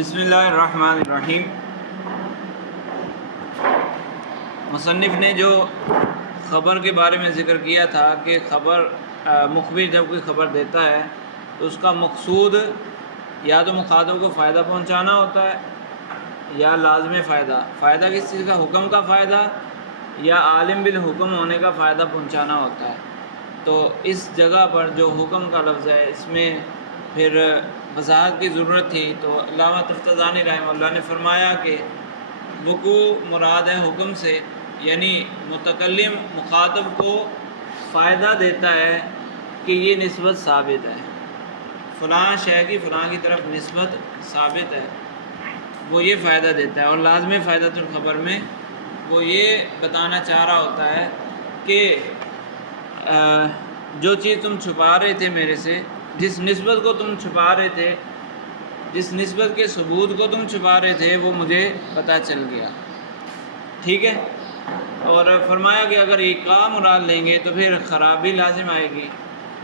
بسم اللہ الرحمن الرحیم۔ مصنف نے جو خبر کے بارے میں ذکر کیا تھا کہ مخبر جب کوئی خبر دیتا ہے تو اس کا مقصود یا تو مخاطب کو فائدہ پہنچانا ہوتا ہے یا لازم فائدہ کس چیز کا، حکم کا فائدہ یا عالم بالحکم ہونے کا فائدہ پہنچانا ہوتا ہے۔ تو اس جگہ پر جو حکم کا لفظ ہے اس میں پھر وضاحت کی ضرورت تھی، تو علامہ تفتزانی رحمہ اللہ نے فرمایا کہ وقوع مراد ہے حکم سے، یعنی متکلم مخاطب کو فائدہ دیتا ہے کہ یہ نسبت ثابت ہے، فلاں شے کی فلاں کی طرف نسبت ثابت ہے، وہ یہ فائدہ دیتا ہے۔ اور لازمی فائدۃ الخبر میں وہ یہ بتانا چاہ رہا ہوتا ہے کہ جو چیز تم چھپا رہے تھے میرے سے، جس نسبت کو تم چھپا رہے تھے، جس نسبت کے ثبوت کو تم چھپا رہے تھے، وہ مجھے پتہ چل گیا، ٹھیک ہے۔ اور فرمایا کہ اگر ایقاع مراد لیں گے تو پھر خرابی لازم آئے گی،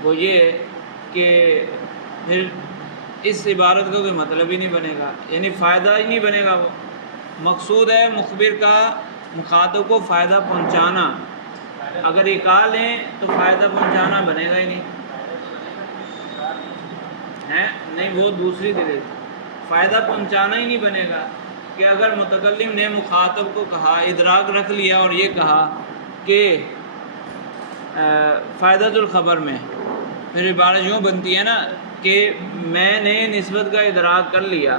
وہ یہ کہ پھر اس عبارت کا کوئی مطلب ہی نہیں بنے گا، یعنی فائدہ ہی نہیں بنے گا۔ وہ مقصود ہے مخبر کا مخاطب کو فائدہ پہنچانا، اگر ایقاع لیں تو فائدہ پہنچانا بنے گا ہی نہیں ہے، نہیں وہ دوسری دلیل، فائدہ پہنچانا ہی نہیں بنے گا کہ اگر متکلم نے مخاطب کو کہا، ادراک رکھ لیا اور یہ کہا کہ فائدۃ الخبر میں پھر عبارت یوں بنتی ہے نا کہ میں نے نسبت کا ادراک کر لیا،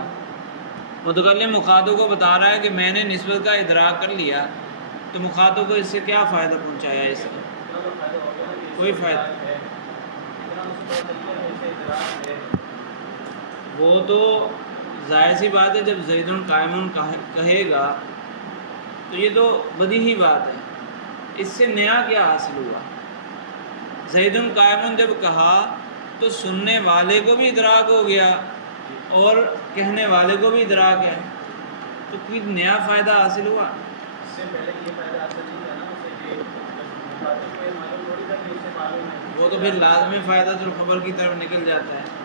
متکلم مخاطب کو بتا رہا ہے کہ میں نے نسبت کا ادراک کر لیا، تو مخاطب کو اس سے کیا فائدہ پہنچایا؟ اس کا کوئی فائدہ، وہ تو ظاہر سی بات ہے، جب زید قائم کہے گا تو یہ تو بدیہی بات ہے، اس سے نیا کیا حاصل ہوا؟ زید قائم جب کہا تو سننے والے کو بھی ادراک ہو گیا اور کہنے والے کو بھی ادراک ہے، تو کوئی نیا فائدہ حاصل ہوا؟ اس سے پہلے یہ فائدہ حاصل نہیں تھا نا اسے کہ مخاطب کو یہ معلوم تھوڑی تھا کہ اس سے معلوم ہے، وہ تو پھر لازمی فائدۃ الخبر کی طرف نکل جاتا ہے۔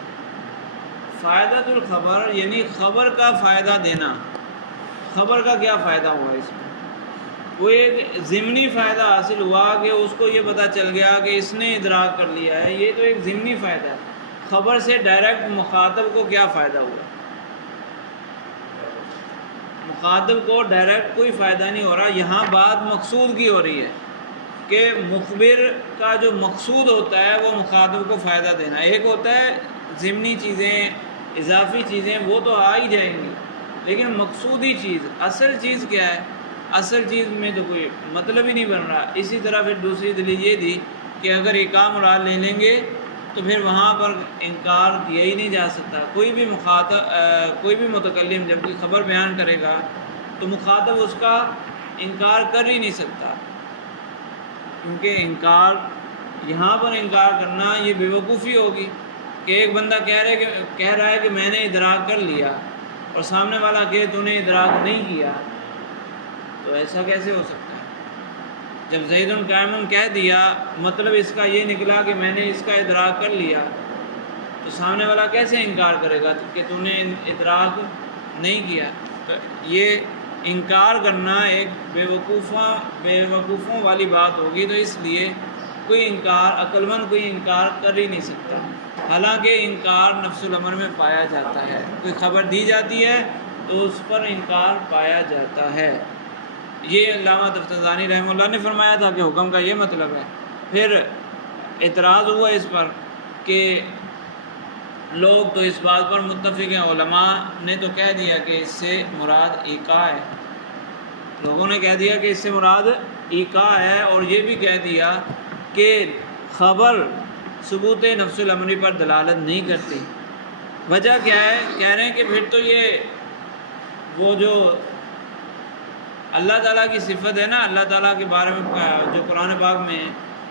فائدۃ الخبر یعنی خبر کا فائدہ دینا، خبر کا کیا فائدہ ہوا اس میں؟ وہ ایک ضمنی فائدہ حاصل ہوا کہ اس کو یہ پتہ چل گیا کہ اس نے ادراک کر لیا ہے، یہ تو ایک ضمنی فائدہ ہے۔ خبر سے ڈائریکٹ مخاطب کو کیا فائدہ ہوا؟ مخاطب کو ڈائریکٹ کوئی فائدہ نہیں ہو رہا، یہاں بات مقصود کی ہو رہی ہے کہ مخبر کا جو مقصود ہوتا ہے وہ مخاطب کو فائدہ دینا، ایک ہوتا ہے ضمنی چیزیں، اضافی چیزیں، وہ تو آ ہی جائیں گی، لیکن مقصودی چیز، اصل چیز کیا ہے؟ اصل چیز میں تو کوئی مطلب ہی نہیں بن رہا۔ اسی طرح پھر دوسری دلیل یہ تھی کہ اگر ایقاع مراد لے لیں گے تو پھر وہاں پر انکار کیا ہی نہیں جا سکتا۔ کوئی بھی متکلم جب کوئی خبر بیان کرے گا تو مخاطب اس کا انکار کر ہی نہیں سکتا، کیونکہ یہاں پر انکار کرنا یہ بے وقوفی ہوگی کہ ایک بندہ کہہ رہا ہے کہ میں نے ادراک کر لیا اور سامنے والا کہ تو نے ادراک نہیں کیا، تو ایسا کیسے ہو سکتا ہے؟ جب زید قائم کہہ دیا، مطلب اس کا یہ نکلا کہ میں نے اس کا ادراک کر لیا، تو سامنے والا کیسے انکار کرے گا کہ تو نے ادراک نہیں کیا؟ تو یہ انکار کرنا ایک بے وقوفوں والی بات ہوگی، تو اس لیے کوئی انکار، عقل مند کوئی انکار کر ہی نہیں سکتا، حالانکہ انکار نفس الامر میں پایا جاتا ہے، کوئی خبر دی جاتی ہے تو اس پر انکار پایا جاتا ہے۔ یہ علامہ تفتزانی رحمہ اللہ نے فرمایا تھا کہ حکم کا یہ مطلب ہے۔ پھر اعتراض ہوا اس پر کہ لوگ تو اس بات پر متفق ہیں، علماء نے تو کہہ دیا کہ اس سے مراد ایقاع ہے، لوگوں نے کہہ دیا کہ اس سے مراد ایقاع ہے، اور یہ بھی کہہ دیا کہ خبر ثبوت نفس الامری پر دلالت نہیں کرتی۔ وجہ کیا ہے؟ کہہ رہے ہیں کہ پھر تو یہ وہ جو اللہ تعالیٰ کی صفت ہے نا، اللہ تعالیٰ کے بارے میں جو قرآن پاک میں ہے،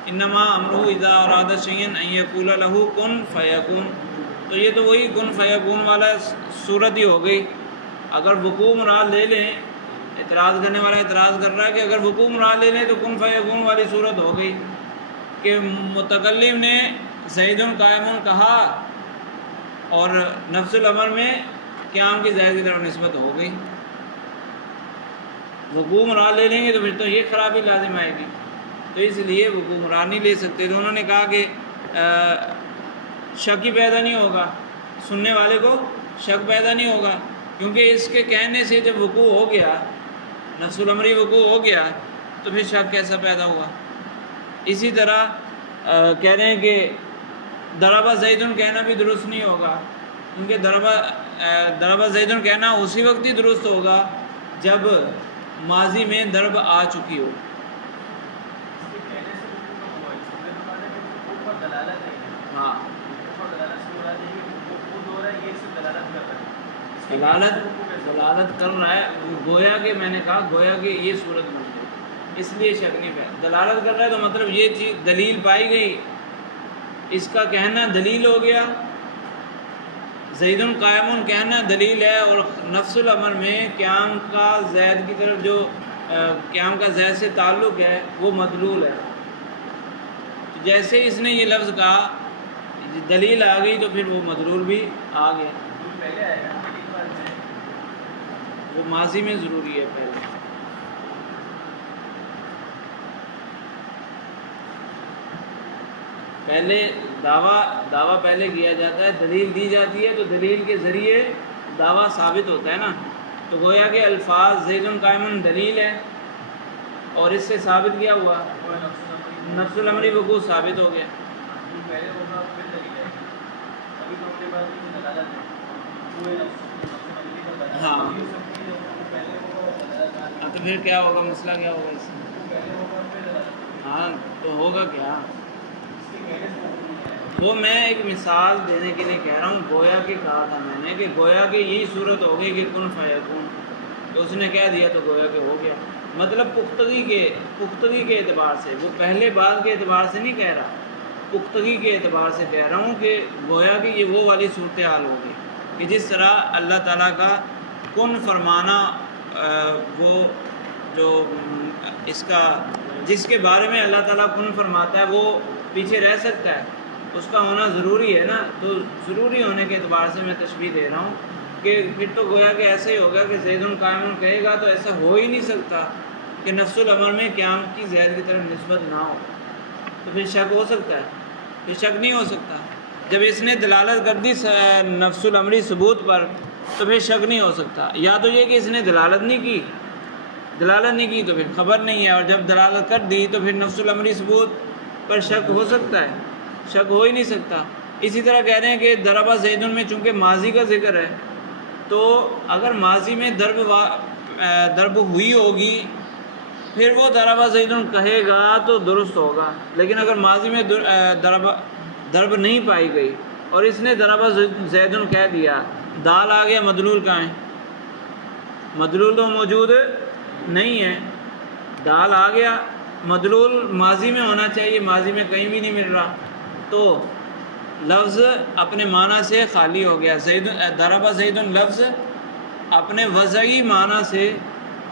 انما امرہ اذا اراد شیئا ان یقول لہ کن فیکون، تو یہ تو وہی کن فیکون والا صورت ہی ہو گئی۔ اگر وقوع مراد لے لیں، اعتراض کرنے والا اعتراض کر رہا ہے کہ اگر وقوع مراد لے لیں تو کن فیکون والی صورت ہو گئی کہ متکلم نے زید قائم کہا اور نفس الامر میں قیام کی زید کی طرف نسبت ہو گئی. وقوع مراد لے لیں گے تو پھر تو یہ خرابی لازم آئے گی، تو اس لیے وقوع مراد نہیں لے سکتے. تو انہوں نے کہا کہ شک ہی پیدا نہیں ہوگا، سننے والے کو شک پیدا نہیں ہوگا، کیونکہ اس کے کہنے سے جب وقوع ہو گیا، نفس الامری وقوع ہو گیا، تو پھر شک کیسا پیدا ہوا. اسی طرح کہہ رہے ہیں کہ ضرب زید کہنا بھی درست نہیں ہوگا، کیونکہ ضرب زید کہنا اسی وقت ہی درست ہوگا جب ماضی میں ضرب آ چکی ہو. ہاں، دلالت کر رہا ہے، گویا کہ میں نے کہا گویا کہ یہ صورت بن گئی، اس لیے شک نہیں پہ دلالت کر رہا ہے. تو مطلب یہ چیز دلیل پائی گئی، اس کا کہنا دلیل ہو گیا. زید قائم کہنا دلیل ہے، اور نفس الامر میں قیام کا زید کی طرف جو قیام کا زید سے تعلق ہے وہ مدلول ہے. تو جیسے اس نے یہ لفظ کہا دلیل آ گئی، تو پھر وہ مدلول بھی آ گیا. وہ ماضی میں ضروری ہے پہلے. پہلے دعویٰ پہلے کیا جاتا ہے، دلیل دی جاتی ہے، تو دلیل کے ذریعے دعویٰ ثابت ہوتا ہے نا. تو گویا کہ الفاظ زید قائم دلیل ہے، اور اس سے ثابت کیا ہوا نفس الامری وقوع ثابت ہو گیا. ہاں، تو پھر کیا ہوگا، مسئلہ کیا ہوگا اس سے؟ ہاں، تو ہوگا کیا؟ وہ میں ایک مثال دینے کے لیے کہہ رہا ہوں. گویا کہ کہا تھا میں نے کہ گویا کہ یہی صورت ہوگی کہ کن فیکون، تو اس نے کہہ دیا تو گویا کہ ہو گیا. مطلب پختگی کے اعتبار سے، وہ پہلے بات کے اعتبار سے نہیں کہہ رہا، پختگی کے اعتبار سے کہہ رہا ہوں کہ گویا کہ یہ وہ والی صورتحال ہوگی کہ جس طرح اللہ تعالیٰ کا کن فرمانا، وہ جو اس کا جس کے بارے میں اللہ تعالیٰ کن فرماتا ہے وہ پیچھے رہ سکتا ہے، اس کا ہونا ضروری ہے نا. تو ضروری ہونے کے اعتبار سے میں تشبیہ دے رہا ہوں کہ پھر تو گویا کہ ایسا ہی ہوگا کہ زید قائم کہے گا تو ایسا ہو ہی نہیں سکتا کہ نفس الامر میں قیام کی زید کی طرف نسبت نہ ہو. تو پھر شک ہو سکتا ہے؟ پھر شک نہیں ہو سکتا. جب اس نے دلالت کر دی نفس الامری ثبوت پر تو پھر شک نہیں ہو سکتا. یا تو یہ کہ اس نے دلالت نہیں کی تو پھر خبر نہیں ہے، اور جب دلالت کر دی تو پھر نفس الامری ثبوت پر شک ہو سکتا ہے؟ شک ہو ہی نہیں سکتا. اسی طرح کہہ رہے ہیں کہ ضرب زید میں چونکہ ماضی کا ذکر ہے، تو اگر ماضی میں ضرب ہوئی ہوگی پھر وہ ضرب زید کہے گا تو درست ہوگا. لیکن اگر ماضی میں ضرب نہیں پائی گئی اور اس نے ضرب زید کہہ دیا، دال آ گیا، مدلول کہاں ہے؟ مدلول تو موجود نہیں ہے. دال آ گیا، مدلول ماضی میں ہونا چاہیے، ماضی میں کہیں بھی نہیں مل رہا، تو لفظ اپنے معنی سے خالی ہو گیا. ضرب زید لفظ اپنے وضعی معنی سے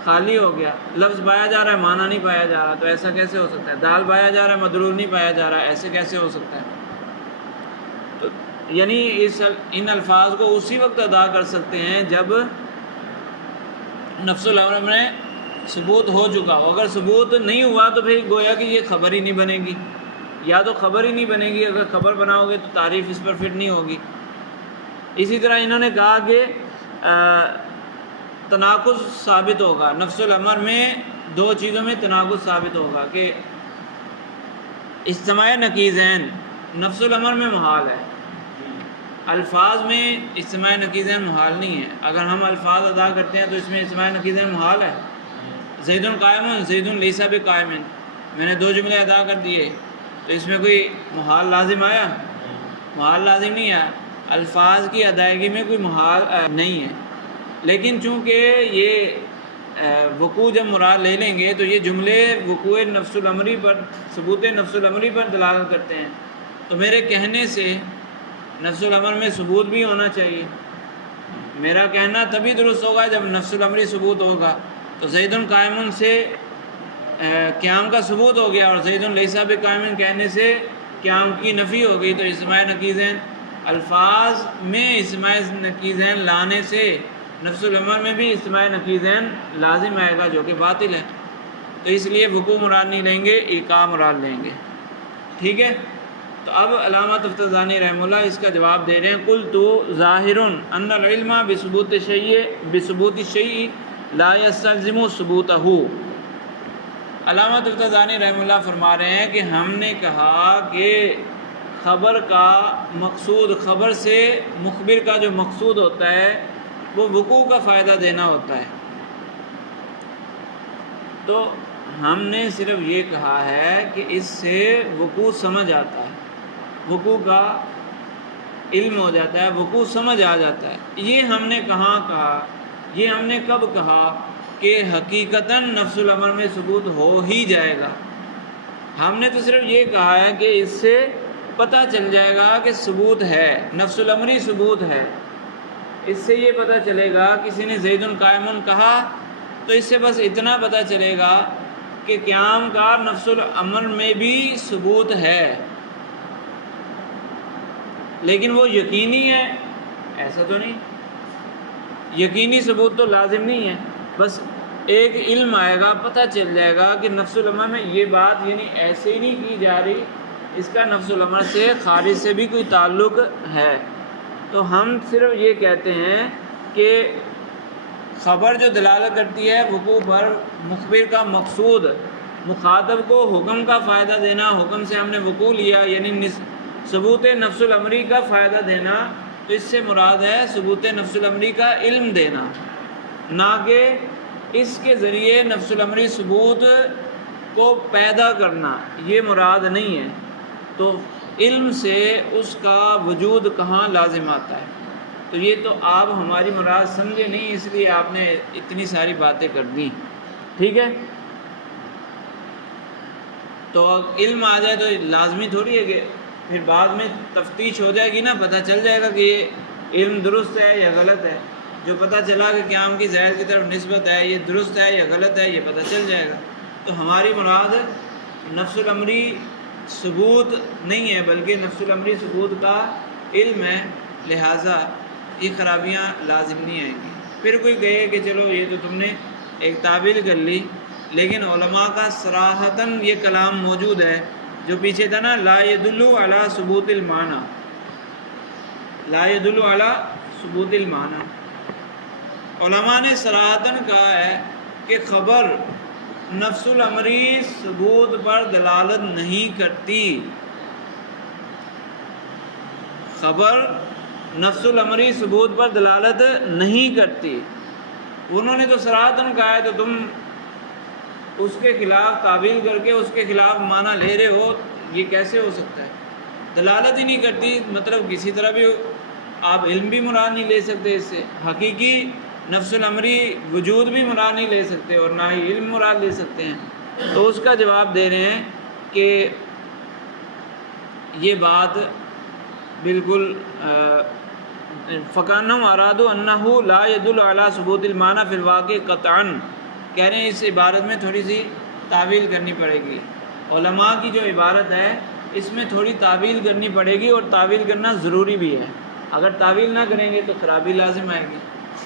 خالی ہو گیا. لفظ پایا جا رہا ہے، معنی نہیں پایا جا رہا، تو ایسا کیسے ہو سکتا ہے؟ دال پایا جا رہا ہے، مدلول نہیں پایا جا رہا، ایسے کیسے ہو سکتا ہے؟ تو یعنی ان الفاظ کو اسی وقت ادا کر سکتے ہیں جب نفس الامر میں ثبوت ہو چکا ہو. اگر ثبوت نہیں ہوا تو پھر گویا کہ یہ خبر ہی نہیں بنے گی، یا تو خبر ہی نہیں بنے گی. اگر خبر بناؤ گے تو تعریف اس پر پھر نہیں ہوگی. اسی طرح انہوں نے کہا کہ تناقض ثابت ہوگا. نفس الامر میں دو چیزوں میں تناقض ثابت ہوگا کہ اجتماع نقیضین نفس الامر میں محال ہے، الفاظ میں اجتماع نقیضین محال نہیں ہے. اگر ہم الفاظ ادا کرتے ہیں تو اس میں اجتماع نقیضین محال ہے. زید قائم، زید لیس بقائم، میں نے دو جملے ادا کر دیے، تو اس میں کوئی محال لازم آیا؟ محال لازم نہیں آیا. الفاظ کی ادائیگی میں کوئی محال نہیں ہے. لیکن چونکہ یہ وقوع جب مراد لے لیں گے تو یہ جملے وقوع نفس الامری پر، ثبوت نفس الامری پر دلالت کرتے ہیں. تو میرے کہنے سے نفس الامر میں ثبوت بھی ہونا چاہیے. میرا کہنا تبھی درست ہوگا جب نفس الامری ثبوت ہوگا. تو زید قائم سے قیام کا ثبوت ہو گیا، اور زید لیس بقائم کہنے سے قیام کی نفی ہو گئی، تو اجتماع نقیضین الفاظ میں اسماء نقیضین لانے سے نفس الامر میں بھی اسماء نقیضین لازم آئے گا جو کہ باطل ہے، تو اس لیے وقوع مراد نہیں لیں گے، ایقاع مراد لیں گے. ٹھیک ہے. تو اب علامہ تفتزانی رحمہ اللہ اس کا جواب دے رہے ہیں. قلت ظاہر ان العلم بثبوت الشیء لا یستلزم ثبوتہ. علامہ تفتزانی رحمہ اللہ فرما رہے ہیں کہ ہم نے کہا کہ خبر کا مقصود، خبر سے مخبر کا جو مقصود ہوتا ہے وہ وقوع کا فائدہ دینا ہوتا ہے. تو ہم نے صرف یہ کہا ہے کہ اس سے وقوع سمجھ آتا ہے، وقوع کا علم ہو جاتا ہے، وقوع سمجھ آ جاتا ہے. یہ ہم نے کہاں کہا؟ یہ ہم نے کب کہا کہ حقیقتاً نفس الامر میں ثبوت ہو ہی جائے گا. ہم نے تو صرف یہ کہا ہے کہ اس سے پتہ چل جائے گا کہ ثبوت ہے، نفس الامری ثبوت ہے. اس سے یہ پتہ چلے گا، کسی نے زید قائم کہا تو اس سے بس اتنا پتہ چلے گا کہ قیام کا نفس الامر میں بھی ثبوت ہے، لیکن وہ یقینی ہے ایسا تو نہیں. یقینی ثبوت تو لازم نہیں ہے، بس ایک علم آئے گا، پتہ چل جائے گا کہ نفس الامر میں یہ بات یعنی ایسے ہی نہیں کی جا رہی، اس کا نفس الامر سے خارج سے بھی کوئی تعلق ہے. تو ہم صرف یہ کہتے ہیں کہ خبر جو دلالت کرتی ہے وقوع پر، مخبر کا مقصود مخاطب کو حکم کا فائدہ دینا، حکم سے ہم نے وقوع لیا یعنی ثبوت نفس الامری کا فائدہ دینا، تو اس سے مراد ہے ثبوت نفس الامری کا علم دینا، نہ کہ اس کے ذریعے نفس الامری ثبوت کو پیدا کرنا، یہ مراد نہیں ہے. تو علم سے اس کا وجود کہاں لازم آتا ہے؟ تو یہ تو آپ ہماری مراد سمجھے نہیں، اس لیے آپ نے اتنی ساری باتیں کر دیں. ٹھیک ہے. تو علم آ جائے تو لازمی تھوڑی ہے کہ پھر بعد میں تفتیش ہو جائے گی نا، پتہ چل جائے گا کہ یہ علم درست ہے یا غلط ہے. جو پتہ چلا کہ قیام کی ظاہر کی طرف نسبت ہے، یہ درست ہے یا غلط ہے، یہ پتہ چل جائے گا. تو ہماری مراد نفس الامری ثبوت نہیں ہے، بلکہ نفس الامری ثبوت کا علم ہے، لہٰذا یہ خرابیاں لازم نہیں آئیں گی. پھر کوئی کہے کہ چلو یہ تو تم نے ایک تعبیر کر لی، لیکن علماء کا صراحتاً یہ کلام موجود ہے جو پیچھے تھا نا، لا يدل علی ثبوت المعنی، لا يدل علی ثبوت المعنی. علماء نے صراحتاً کہا ہے کہ خبر نفس الامری ثبوت پر دلالت نہیں کرتی، خبر نفس الامری ثبوت پر دلالت نہیں کرتی. انہوں نے تو صراحتاً کہا ہے، تو تم اس کے خلاف تعبیر کر کے اس کے خلاف معنی لے رہے ہو، یہ کیسے ہو سکتا ہے؟ دلالت ہی نہیں کرتی، مطلب کسی طرح بھی آپ علم بھی مراد نہیں لے سکتے اس سے، حقیقی نفس الامری وجود بھی مراد نہیں لے سکتے، اور نہ ہی علم مراد لے سکتے ہیں. تو اس کا جواب دے رہے ہیں کہ یہ بات بالکل فَكَأَنَّهُمْ أَرَادُوا أَنَّهُ لَا يَدُلُّ عَلَى ثُبُوتِ الْمَعْنَى فِي الْوَاقِعِ قَطْعًا. کہہ رہے ہیں اس عبارت میں تھوڑی سی تعویل کرنی پڑے گی. علماء کی جو عبارت ہے اس میں تھوڑی تعویل کرنی پڑے گی، اور تعویل کرنا ضروری بھی ہے. اگر تعویل نہ کریں گے تو خرابی لازم آئے گی.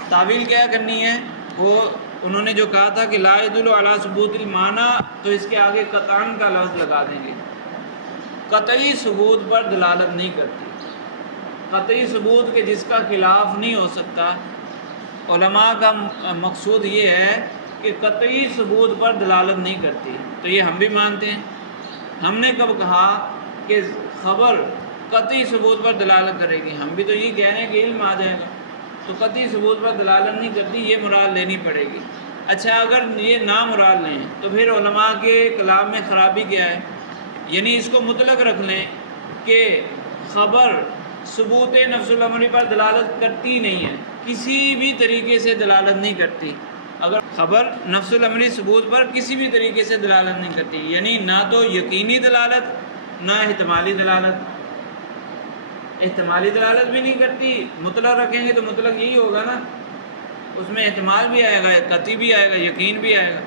تعویل کیا کرنی ہے؟ وہ انہوں نے جو کہا تھا کہ لا يدل علی ثبوت المعنی، تو اس کے آگے قطعاً کا لفظ لگا دیں گے. قطعی ثبوت پر دلالت نہیں کرتی، قطعی ثبوت کے جس کا خلاف نہیں ہو سکتا. علماء کا مقصود یہ ہے کہ قطعی ثبوت پر دلالت نہیں کرتی. تو یہ ہم بھی مانتے ہیں. ہم نے کب کہا کہ خبر قطعی ثبوت پر دلالت کرے گی؟ ہم بھی تو یہ کہہ رہے ہیں کہ علم آ جائے گا. تو قطعی ثبوت پر دلالت نہیں کرتی، یہ مراد لینی پڑے گی. اچھا، اگر یہ نہ مراد لیں تو پھر علماء کے کلام میں خرابی کیا ہے؟ یعنی اس کو مطلق رکھ لیں کہ خبر ثبوت نفس الامری پر دلالت کرتی نہیں ہے، کسی بھی طریقے سے دلالت نہیں کرتی. اگر خبر نفس الامری ثبوت پر کسی بھی طریقے سے دلالت نہیں کرتی، یعنی نہ تو یقینی دلالت نہ احتمالی دلالت. احتمالی دلالت بھی نہیں کرتی، مطلق رکھیں گے تو مطلق یہی ہوگا نا، اس میں احتمال بھی آئے گا، قطعی بھی آئے گا، یقین بھی آئے گا.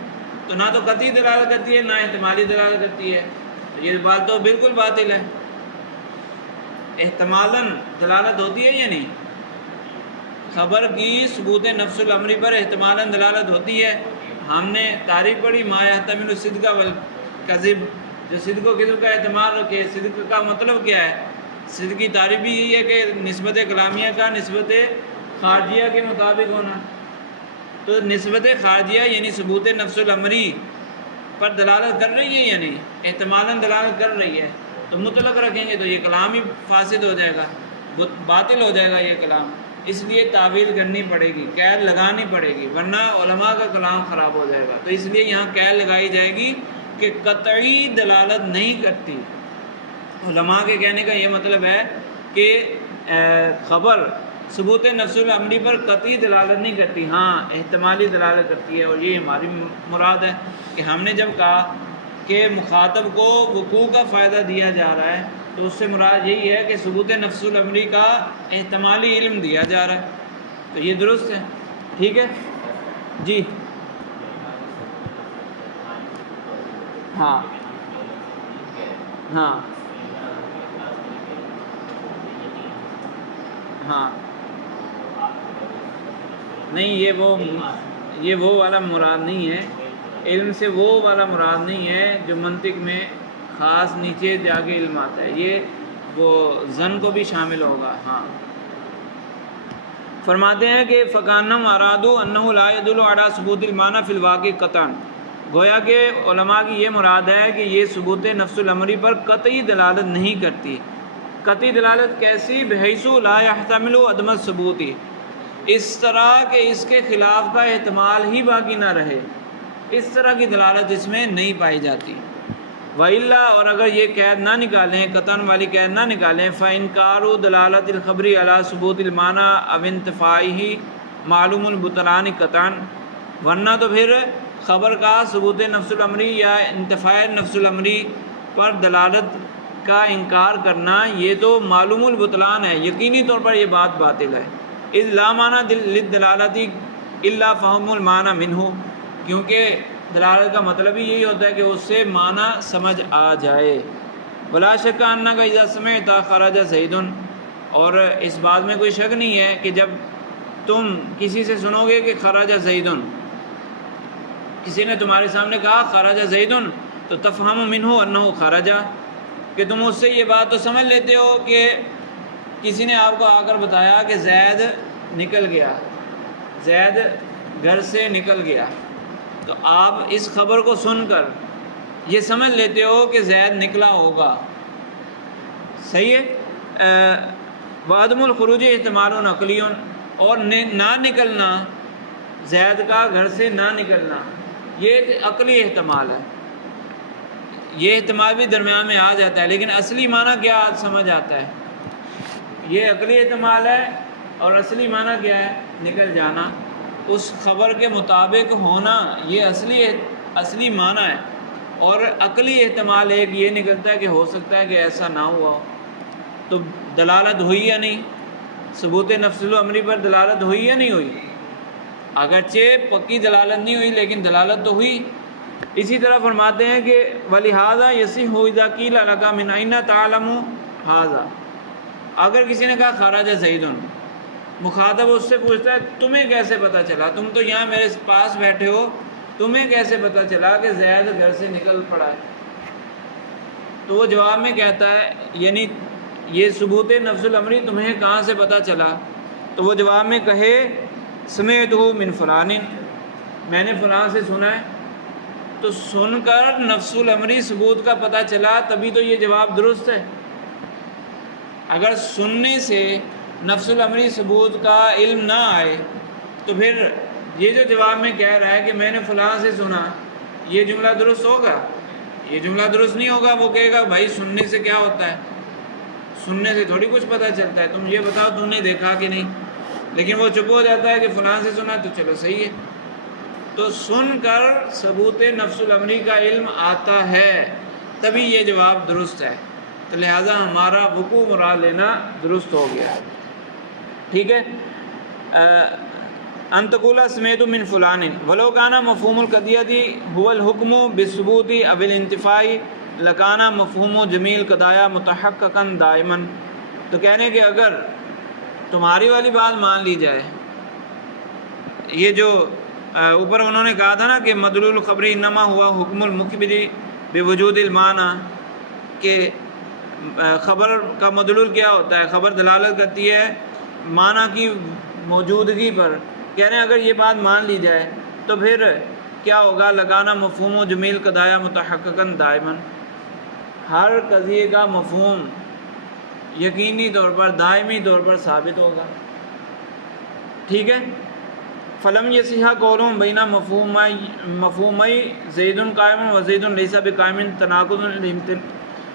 تو نہ تو قطعی دلالت کرتی ہے نہ احتمالی دلالت کرتی ہے، تو یہ بات تو بالکل باطل ہے. احتمالاً دلالت ہوتی ہے یا نہیں؟ خبر کی ثبوت نفس الامری پر احتمالاً دلالت ہوتی ہے. ہم نے تعریف پڑھی ما یحتمل الصدق والکذب، جو صدق و کذب کا احتمال رکھے. صدق کا مطلب کیا ہے؟ صدق کی تعریف بھی یہی ہے کہ نسبت کلامیہ کا نسبت خارجیہ کے مطابق ہونا. تو نسبت خارجیہ یعنی ثبوت نفس الامری پر دلالت کر رہی ہے یا نہیں؟ احتمالاً دلالت کر رہی ہے. تو مطلق رکھیں گے تو یہ کلام ہی فاسد ہو جائے گا، باطل ہو جائے گا یہ کلام. اس لیے تعویل کرنی پڑے گی، قید لگانی پڑے گی، ورنہ علماء کا کلام خراب ہو جائے گا. تو اس لیے یہاں قید لگائی جائے گی کہ قطعی دلالت نہیں کرتی. علماء کے کہنے کا یہ مطلب ہے کہ خبر ثبوت نفس الامری پر قطعی دلالت نہیں کرتی، ہاں احتمالی دلالت کرتی ہے. اور یہ ہماری مراد ہے کہ ہم نے جب کہا کہ مخاطب کو وقوع کا فائدہ دیا جا رہا ہے تو اس سے مراد یہی ہے کہ ثبوت نفس الامری کا احتمالی علم دیا جا رہا ہے. تو یہ درست ہے. ٹھیک ہے جی. ہاں ہاں ہاں نہیں، یہ وہ والا مراد نہیں ہے. علم سے وہ والا مراد نہیں ہے جو منطق میں خاص نیچے جا کے علم آتا ہے. یہ وہ ظن کو بھی شامل ہوگا. ہاں فرماتے ہیں کہ فکانم ارادو انہ لا يدل على ثبوت المعنى فی الواقع قطعا، گویا کہ علماء کی یہ مراد ہے کہ یہ ثبوت نفس الامری پر قطعی دلالت نہیں کرتی. قطعی دلالت کیسی؟ بحیث لا يحتمل عدم الثبوت، اس طرح کہ اس کے خلاف کا احتمال ہی باقی نہ رہے. اس طرح کی دلالت اس میں نہیں پائی جاتی. وَإِلَّا، اور اگر یہ قید نہ نکالیں، قطعاً والی قید نہ نکالیں، فَإِنْكَارُ دلالت الخبری علی ثبوت المعنی او انتفاعہ معلوم البطلان قطعاً، ورنہ تو پھر خبر کا ثبوت نفس الامری یا انتفاع نفس الامری پر دلالت کا انکار کرنا یہ تو معلوم البطلان ہے، یقینی طور پر یہ بات باطل ہے. اذ لا معنی للدلالت الا فہم المعنی منہ، کیونکہ دلالت کا مطلب ہی یہی ہوتا ہے کہ اس سے معنی سمجھ آ جائے. ولا شک انک اذا سمعت خرج زید، اور اس بات میں کوئی شک نہیں ہے کہ جب تم کسی سے سنو گے کہ خرج زید، کسی نے تمہارے سامنے کہا خرج زید، تو تفہم منہ انہ خرج، کہ تم اس سے یہ بات تو سمجھ لیتے ہو کہ کسی نے آپ کو آ کر بتایا کہ زید نکل گیا، زید گھر سے نکل گیا. تو آپ اس خبر کو سن کر یہ سمجھ لیتے ہو کہ زید نکلا ہوگا. صحیح ہے. وعدم الخروج احتمال عقلی، اور نہ نکلنا، زید کا گھر سے نہ نکلنا، یہ عقلی احتمال ہے. یہ احتمال بھی درمیان میں آ جاتا ہے، لیکن اصلی معنی کیا سمجھ آتا ہے؟ یہ عقلی احتمال ہے، اور اصلی معنی کیا ہے؟ نکل جانا، اس خبر کے مطابق ہونا، یہ اصلی معنی ہے. اور عقلی احتمال ایک یہ نکلتا ہے کہ ہو سکتا ہے کہ ایسا نہ ہوا ہو. تو دلالت ہوئی یا نہیں؟ ثبوت نفس الامری پر دلالت ہوئی یا نہیں ہوئی؟ اگرچہ پکی دلالت نہیں ہوئی لیکن دلالت تو ہوئی. اسی طرح فرماتے ہیں کہ وَلِهَذَا يَصِحُّ إِذَا قِيلَ لَكَ مِنْ أَيْنَ تَعْلَمُ هَذَا، اگر کسی نے کہا خرج زید، مخاطب اس سے پوچھتا ہے تمہیں کیسے پتہ چلا؟ تم تو یہاں میرے پاس بیٹھے ہو، تمہیں کیسے پتہ چلا کہ زید گھر سے نکل پڑا ہے؟ تو وہ جواب میں کہتا ہے یعنی یہ ثبوت نفس الامری تمہیں کہاں سے پتہ چلا؟ تو وہ جواب میں کہے سمعتہ من فلان، میں نے فلاں سے سنا ہے. تو سن کر نفس الامری ثبوت کا پتہ چلا، تبھی تو یہ جواب درست ہے. اگر سننے سے نفس الامری ثبوت کا علم نہ آئے تو پھر یہ جو جواب میں کہہ رہا ہے کہ میں نے فلاں سے سنا، یہ جملہ درست ہوگا؟ یہ جملہ درست نہیں ہوگا. وہ کہے گا بھائی سننے سے کیا ہوتا ہے؟ سننے سے تھوڑی کچھ پتہ چلتا ہے، تم یہ بتاؤ تم نے دیکھا کہ نہیں. لیکن وہ چپ ہو جاتا ہے کہ فلاں سے سنا، تو چلو صحیح ہے. تو سن کر ثبوت نفس الامری کا علم آتا ہے، تبھی یہ جواب درست ہے. تو لہٰذا ہمارا وقوع مراد لینا درست ہو گیا. ٹھیک ہے. ان تقول سمعت من فلان ولو کان مفہوم القضیہ هو الحکم بالثبوت او الانتفاع لکان مفہوم جمیع القضایا متحققا دائما، تو کہنے کہ اگر تمہاری والی بات مان لی جائے، یہ جو اوپر انہوں نے کہا تھا نا کہ مدلول الخبری انما ہوا حکم المخبری بوجود المعنی، کہ خبر کا مدلول کیا ہوتا ہے؟ خبر دلالت کرتی ہے معنی کی موجودگی پر۔ کہہ رہے ہیں اگر یہ بات مان لی جائے تو پھر کیا ہوگا؟ لگانا مفہوم و جمیل قضایا متحققاً دائماً، ہر قضیے کا مفہوم یقینی طور پر دائمی طور پر ثابت ہوگا، ٹھیک ہے۔ فلم یصح قولهم بین مفہومی زید قائم و زید لیس بقائم تناقض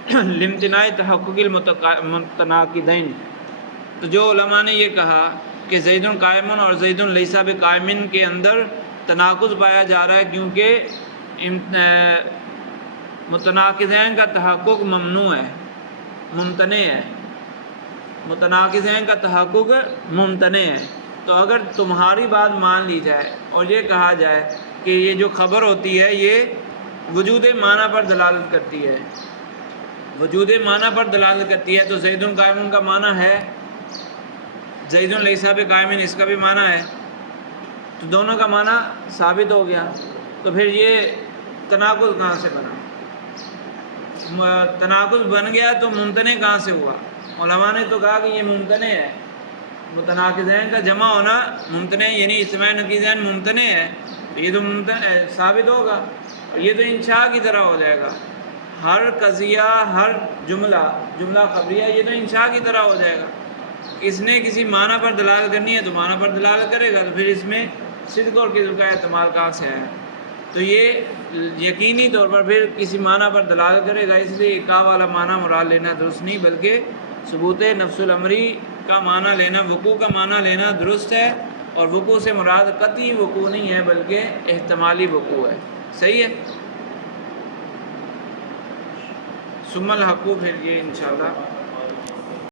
لامتناع تحقق المتناقضین۔ تو جو علماء نے یہ کہا کہ زید قائم اور زید لیس بقائم کے اندر تناقض پایا جا رہا ہے کیونکہ متناقضین کا تحقق ممنوع ہے، ممتنع ہے، متناقضین کا تحقق ممتنع ہے۔ تو اگر تمہاری بات مان لی جائے اور یہ کہا جائے کہ یہ جو خبر ہوتی ہے یہ وجود معنی پر دلالت کرتی ہے، وجود معنی پر دلالت کرتی ہے، تو زید قائم کا معنی ہے، زید لیس بقائم اس کا بھی معنی ہے، تو دونوں کا معنی ثابت ہو گیا۔ تو پھر یہ تناقض کہاں سے بنا؟ تناقض بن گیا تو ممتنع کہاں سے ہوا؟ علماء نے تو کہا کہ یہ ممتنع ہے، متناقضین کا جمع ہونا ممتنع ہے، یعنی اجتماع نقیضین ممتنع ہے، یہ تو ثابت ہوگا، اور یہ تو انشاء کی طرح ہو جائے گا۔ ہر قضیہ، ہر جملہ خبریہ یہ تو انشاء کی طرح ہو جائے گا۔ اس نے کسی معنی پر دلالت کرنی ہے تو معنی پر دلالت کرے گا، تو پھر اس میں صدق اور کذب کا احتمال کہاں سے ہے؟ تو یہ یقینی طور پر پھر کسی معنی پر دلالت کرے گا، اس لیے کا والا معنی مراد لینا درست نہیں، بلکہ ثبوت نفس الامری کا معنی لینا، وقوع کا معنی لینا درست ہے، اور وقوع سے مراد قطعی وقوع نہیں ہے بلکہ احتمالی وقوع ہے، صحیح ہے۔ ثم الحق، پھر یہ انشاءاللہ